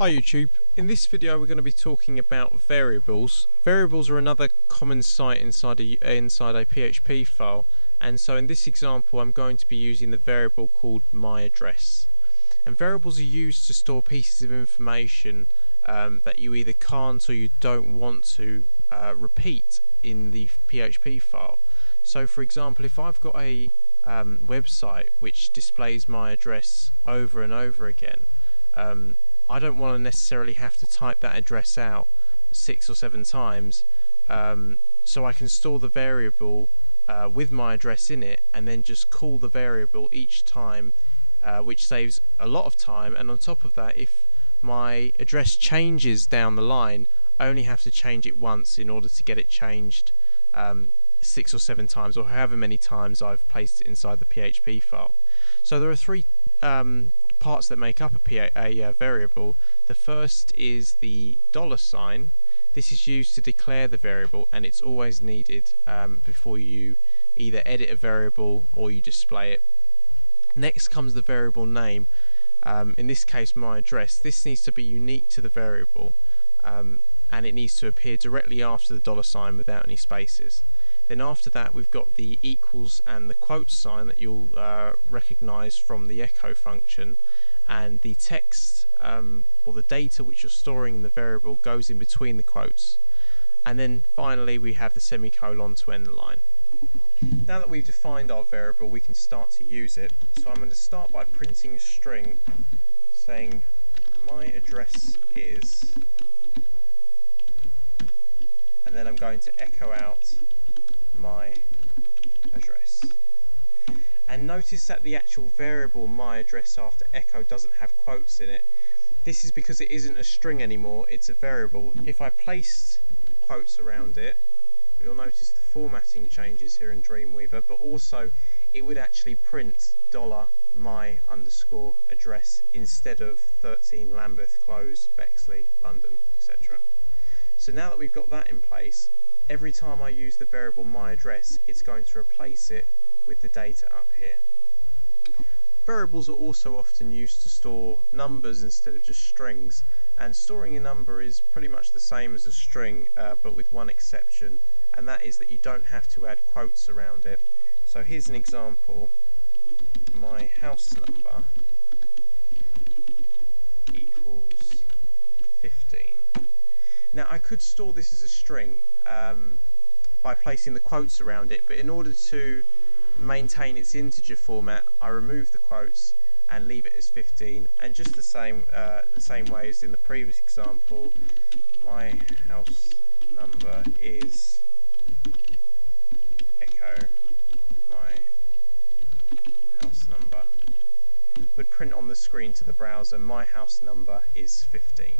Hi YouTube, in this video we're going to be talking about variables. Variables are another common site inside a PHP file, and so in this example I'm going to be using the variable called myAddress. And variables are used to store pieces of information that you either can't or you don't want to repeat in the PHP file. So for example, if I've got a website which displays my address over and over again, I don't want to necessarily have to type that address out 6 or 7 times, so I can store the variable with my address in it and then just call the variable each time, which saves a lot of time. And on top of that, if my address changes down the line, I only have to change it once in order to get it changed 6 or 7 times, or however many times I've placed it inside the PHP file. So there are 3 parts that make up a variable. The first is the $sign. This is used to declare the variable, and it's always needed before you either edit a variable or you display it. Next comes the variable name. In this case, my address. This needs to be unique to the variable, and it needs to appear directly after the $sign without any spaces. Then after that we've got the equals and the quotes sign that you'll recognize from the echo function, and the text or the data which you're storing in the variable goes in between the quotes. And then finally we have the semicolon to end the line. Now that we've defined our variable, we can start to use it. So I'm going to start by printing a string saying my address is, and then I'm going to echo out my address. And notice that the actual variable my address after echo doesn't have quotes in it. This is because it isn't a string anymore, it's a variable. If I placed quotes around it, you'll notice the formatting changes here in Dreamweaver, but also it would actually print $my underscore address instead of 13 Lambeth Close, Bexley, London, etc. So now that we've got that in place, every time I use the variable myAddress, it's going to replace it with the data up here. Variables are also often used to store numbers instead of just strings, and storing a number is pretty much the same as a string, but with one exception, and that is that you don't have to add quotes around it. So here's an example: my house number equals 15. Now I could store this as a string by placing the quotes around it, but in order to maintain its integer format, I remove the quotes and leave it as 15. And just the same way as in the previous example, my house number is echo my house number would print on the screen to the browser my house number is 15.